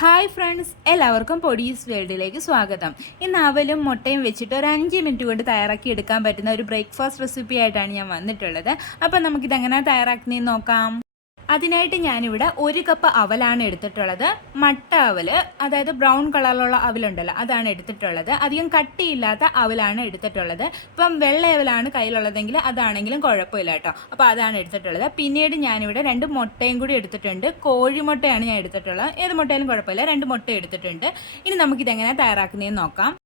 Hi friends എല്ലാവർക്കും പൊടീസ് വേൾഡിലേക്ക് സ്വാഗതം. ഇന്ന് അവലും മുട്ടയും വെച്ചിട്ട് ഒരു അഞ്ച് മിനിറ്റ് കൊണ്ട് തയ്യാറാക്കി എടുക്കാൻ പറ്റുന്ന ഒരു ബ്രേക്ക്ഫാസ്റ്റ് റെസിപ്പി ആയിട്ടാണ് ഞാൻ വന്നിട്ടുള്ളത്. അപ്പം നമുക്കിതെങ്ങനെ തയ്യാറാക്കുന്നതെന്ന് നോക്കാം. അതിനായിട്ട് ഞാനിവിടെ ഒരു കപ്പ് അവലാണ് എടുത്തിട്ടുള്ളത്. മട്ട അവൽ അതായത് ബ്രൗൺ കളറിലുള്ള അവലുണ്ടല്ലോ അതാണ് എടുത്തിട്ടുള്ളത്. അധികം കട്ടിയില്ലാത്ത അവലാണ് എടുത്തിട്ടുള്ളത്. ഇപ്പം വെള്ള അവലാണ് കയ്യിലുള്ളതെങ്കിൽ അതാണെങ്കിലും കുഴപ്പമില്ല കേട്ടോ. അപ്പോൾ അതാണ് എടുത്തിട്ടുള്ളത്. പിന്നീട് ഞാനിവിടെ രണ്ട് മുട്ടയും കൂടി എടുത്തിട്ടുണ്ട്. കോഴിമുട്ടയാണ് ഞാൻ എടുത്തിട്ടുള്ളത്. ഏത് മുട്ടയാലും കുഴപ്പമില്ല. രണ്ട് മുട്ട എടുത്തിട്ടുണ്ട്. ഇനി നമുക്കിതെങ്ങനെ തയ്യാറാക്കുന്നതെന്ന് നോക്കാം.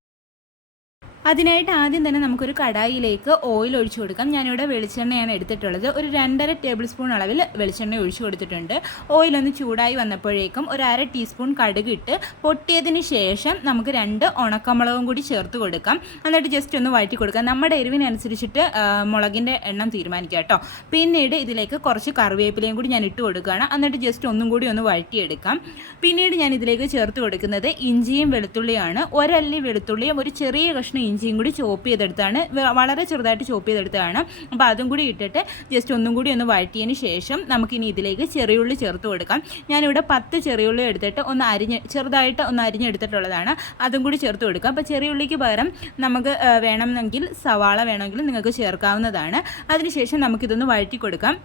അതിനായിട്ട് ആദ്യം തന്നെ നമുക്കൊരു കടായിലേക്ക് ഓയിൽ ഒഴിച്ചു കൊടുക്കാം. ഞാനിവിടെ വെളിച്ചെണ്ണയാണ് എടുത്തിട്ടുള്ളത്. ഒരു രണ്ടര ടേബിൾ സ്പൂൺ അളവിൽ വെളിച്ചെണ്ണ ഒഴിച്ചു കൊടുത്തിട്ടുണ്ട്. ഓയിലൊന്ന് ചൂടായി വന്നപ്പോഴേക്കും ഒരു അര ടീസ്പൂൺ കടുക് ഇട്ട് പൊട്ടിയതിന് ശേഷം നമുക്ക് രണ്ട് ഉണക്കമുളകും കൂടി ചേർത്ത് കൊടുക്കാം. എന്നിട്ട് ജസ്റ്റ് ഒന്ന് വഴറ്റി കൊടുക്കാം. നമ്മുടെ എരിവിനനുസരിച്ചിട്ട് മുളകിന്റെ എണ്ണം തീരുമാനിക്കാം കേട്ടോ. പിന്നീട് ഇതിലേക്ക് കുറച്ച് കറിവേപ്പിലയും കൂടി ഞാൻ ഇട്ട് കൊടുക്കുകയാണ്. എന്നിട്ട് ജസ്റ്റ് ഒന്നും കൂടി ഒന്ന് വഴറ്റിയെടുക്കാം. പിന്നീട് ഞാൻ ഇതിലേക്ക് ചേർത്ത് കൊടുക്കുന്നത് ഇഞ്ചിയും വെളുത്തുള്ളിയാണ്. ഒരല്ലി വെളുത്തുള്ളിയും ഒരു ചെറിയ കഷ്ണം ഇഞ്ചിയും കൂടി ചോപ്പ് ചെയ്തെടുത്താണ്. വളരെ ചെറുതായിട്ട് ചോപ്പ് ചെയ്തെടുത്തതാണ്. അപ്പോൾ അതും കൂടി ഇട്ടിട്ട് ജസ്റ്റ് ഒന്നും കൂടി ഒന്ന് വഴറ്റിയതിന് ശേഷം നമുക്കിനി ഇതിലേക്ക് ചെറിയുള്ളി ചേർത്ത് കൊടുക്കാം. ഞാനിവിടെ പത്ത് ചെറിയുള്ളി എടുത്തിട്ട് ഒന്ന് അരിഞ്ഞ് ചെറുതായിട്ട് ഒന്ന് അരിഞ്ഞെടുത്തിട്ടുള്ളതാണ്. അതും കൂടി ചേർത്ത് കൊടുക്കാം. അപ്പോൾ ചെറിയുള്ളിക്ക് പകരം നമുക്ക് വേണമെങ്കിൽ സവാള വേണമെങ്കിൽ നിങ്ങൾക്ക് ചേർക്കാവുന്നതാണ്. അതിനുശേഷം നമുക്കിതൊന്ന് വഴറ്റി കൊടുക്കാം.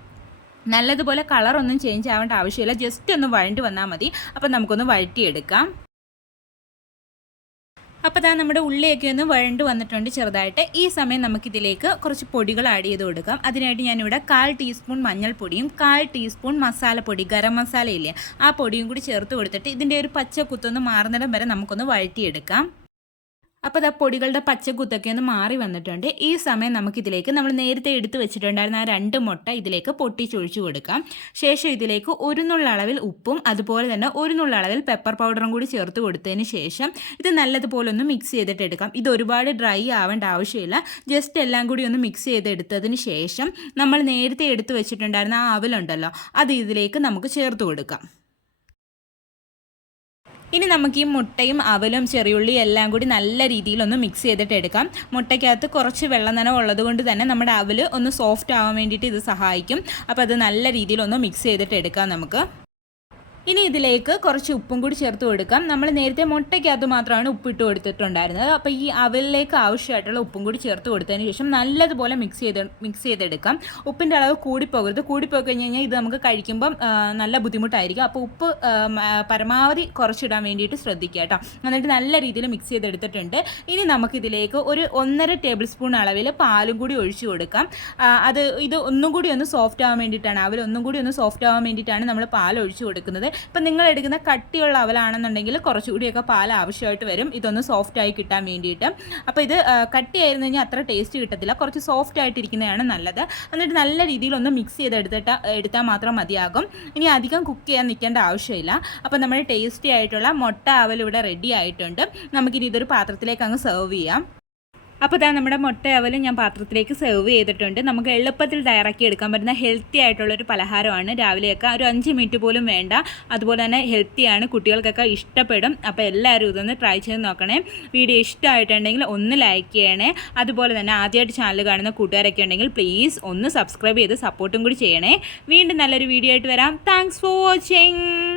നല്ലതുപോലെ കളറൊന്നും ചേഞ്ച് ആവേണ്ട ആവശ്യമില്ല. ജസ്റ്റ് ഒന്ന് വഴണ്ടി വന്നാൽ മതി. അപ്പോൾ നമുക്കൊന്ന് വഴറ്റിയെടുക്കാം. അപ്പോൾ ഇതാ നമ്മുടെ ഉള്ളിയൊക്കെ ഒന്ന് വഴണ്ട് വന്നിട്ടുണ്ട് ചെറുതായിട്ട്. ഈ സമയം നമുക്കിതിലേക്ക് കുറച്ച് പൊടികൾ ആഡ് ചെയ്ത് കൊടുക്കാം. അതിനായിട്ട് ഞാനിവിടെ കാൽ ടീസ്പൂൺ മഞ്ഞൾപ്പൊടിയും കാൽ ടീസ്പൂൺ മസാലപ്പൊടി ഗരം മസാല ഇല്ലേ ആ പൊടിയും കൂടി ചേർത്ത് കൊടുത്തിട്ട് ഇതിന്റെ ഒരു പച്ച കുത്തൊന്ന് മാറുന്നിടം വരെ നമുക്കൊന്ന് വഴറ്റിയെടുക്കാം. അപ്പോൾ ആ പൊടികളുടെ പച്ച കുത്തൊക്കെ ഒന്ന് മാറി വന്നിട്ടുണ്ട്. ഈ സമയം നമുക്കിതിലേക്ക് നമ്മൾ നേരത്തെ എടുത്തു വെച്ചിട്ടുണ്ടായിരുന്ന ആ രണ്ട് മുട്ട ഇതിലേക്ക് പൊട്ടിച്ചൊഴിച്ചു കൊടുക്കാം. ശേഷം ഇതിലേക്ക് ഒരു നുള്ള അളവിൽ ഉപ്പും അതുപോലെ തന്നെ ഒരു നുള്ള അളവിൽ പെപ്പർ പൗഡറും കൂടി ചേർത്ത് കൊടുത്തതിന് ശേഷം ഇത് നല്ലതുപോലെ ഒന്ന് മിക്സ് ചെയ്തിട്ട് എടുക്കാം. ഇത് ഒരുപാട് ഡ്രൈ ആവേണ്ട ആവശ്യമില്ല. ജസ്റ്റ് എല്ലാം കൂടി ഒന്ന് മിക്സ് ചെയ്തെടുത്തതിന് ശേഷം നമ്മൾ നേരത്തെ എടുത്തു വെച്ചിട്ടുണ്ടായിരുന്ന ആ അവലുണ്ടല്ലോ അത് ഇതിലേക്ക് നമുക്ക് ചേർത്ത് കൊടുക്കാം. ഇനി നമുക്ക് ഈ മുട്ടയും അവലും ചെറിയുള്ളിയും എല്ലാം കൂടി നല്ല രീതിയിലൊന്ന് മിക്സ് ചെയ്തിട്ട് എടുക്കാം. മുട്ടയ്ക്കകത്ത് കുറച്ച് വെള്ളം നനവ് ഉള്ളത് കൊണ്ട് തന്നെ നമ്മുടെ അവൽ ഒന്ന് സോഫ്റ്റ് ആവാൻ വേണ്ടിയിട്ട് ഇത് സഹായിക്കും. അപ്പോൾ അത് നല്ല രീതിയിലൊന്ന് മിക്സ് ചെയ്തിട്ട് എടുക്കാം നമുക്ക്. ഇനി ഇതിലേക്ക് കുറച്ച് ഉപ്പും കൂടി ചേർത്ത് കൊടുക്കാം. നമ്മൾ നേരത്തെ മുട്ടയ്ക്കകത്ത് മാത്രമാണ് ഉപ്പിട്ട് കൊടുത്തിട്ടുണ്ടായിരുന്നത്. അപ്പോൾ ഈ അവലിലേക്ക് ആവശ്യമായിട്ടുള്ള ഉപ്പും കൂടി ചേർത്ത് കൊടുത്തതിന് ശേഷം നല്ലതുപോലെ മിക്സ് ചെയ്ത് മിക്സ് ചെയ്തെടുക്കാം. ഉപ്പിന്റെ അളവ് കൂടിപ്പോകരുത്. കൂടിപ്പോയി കഴിഞ്ഞ് കഴിഞ്ഞാൽ ഇത് നമുക്ക് കഴിക്കുമ്പം നല്ല ബുദ്ധിമുട്ടായിരിക്കും. അപ്പോൾ ഉപ്പ് പരമാവധി കുറച്ചിടാൻ വേണ്ടിയിട്ട് ശ്രദ്ധിക്കുക കേട്ടോ. എന്നിട്ട് നല്ല രീതിയിൽ മിക്സ് ചെയ്തെടുത്തിട്ടുണ്ട്. ഇനി നമുക്കിതിലേക്ക് ഒരു ഒന്നര ടേബിൾ സ്പൂൺ അളവിൽ പാലും കൂടി ഒഴിച്ചു കൊടുക്കാം. അത് ഇത് ഒന്നും കൂടി ഒന്ന് സോഫ്റ്റ് ആവാൻ വേണ്ടിയിട്ടാണ്. അവൽ ഒന്നും കൂടി ഒന്ന് സോഫ്റ്റ് ആവാൻ വേണ്ടിയിട്ടാണ് നമ്മൾ പാൽ ഒഴിച്ചു കൊടുക്കുന്നത്. ഇപ്പം നിങ്ങൾ എടുക്കുന്ന കട്ടിയുള്ള അവലാണെന്നുണ്ടെങ്കിൽ കുറച്ചുകൂടിയൊക്കെ പാൽ ആവശ്യമായിട്ട് വരും. ഇതൊന്ന് സോഫ്റ്റ് ആയി കിട്ടാൻ വേണ്ടിയിട്ട്. അപ്പോൾ ഇത് കട്ടിയായിരുന്നു കഴിഞ്ഞാൽ അത്ര ടേസ്റ്റ് കിട്ടത്തില്ല. കുറച്ച് സോഫ്റ്റ് ആയിട്ടിരിക്കുന്നതാണ് നല്ലത്. എന്നിട്ട് നല്ല രീതിയിൽ ഒന്ന് മിക്സ് ചെയ്തെടുത്തിട്ട് എടുത്താൽ മാത്രം മതിയാകും. ഇനി അധികം കുക്ക് ചെയ്യാൻ നിൽക്കേണ്ട ആവശ്യമില്ല. അപ്പോൾ നമ്മുടെ ടേസ്റ്റി ആയിട്ടുള്ള മുട്ട അവൽ ഇവിടെ റെഡി ആയിട്ടുണ്ട്. നമുക്കിനി ഇതൊരു പാത്രത്തിലേക്ക് അങ്ങ് സെർവ് ചെയ്യാം. അപ്പോൾ ഇതാ നമ്മുടെ മുട്ടയവലും ഞാൻ പാത്രത്തിലേക്ക് സെർവ് ചെയ്തിട്ടുണ്ട്. നമുക്ക് എളുപ്പത്തിൽ തയ്യാറാക്കി എടുക്കാൻ പറ്റുന്ന ഹെൽത്തി ആയിട്ടുള്ളൊരു പലഹാരമാണ്. രാവിലെയൊക്കെ ഒരു അഞ്ച് മിനിറ്റ് പോലും വേണ്ട. അതുപോലെ തന്നെ ഹെൽത്തിയാണ് കുട്ടികൾക്കൊക്കെ ഇഷ്ടപ്പെടും. അപ്പോൾ എല്ലാവരും ഇതൊന്ന് ട്രൈ ചെയ്ത് നോക്കണേ. വീഡിയോ ഇഷ്ടമായിട്ടുണ്ടെങ്കിൽ ഒന്ന് ലൈക്ക് ചെയ്യണേ. അതുപോലെ തന്നെ ആദ്യമായിട്ട് ചാനൽ കാണുന്ന കൂട്ടുകാരൊക്കെ ഉണ്ടെങ്കിൽ പ്ലീസ് ഒന്ന് സബ്സ്ക്രൈബ് ചെയ്ത് സപ്പോർട്ടും കൂടി ചെയ്യണേ. വീണ്ടും നല്ലൊരു വീഡിയോ ആയിട്ട് വരാം. Thanks for watching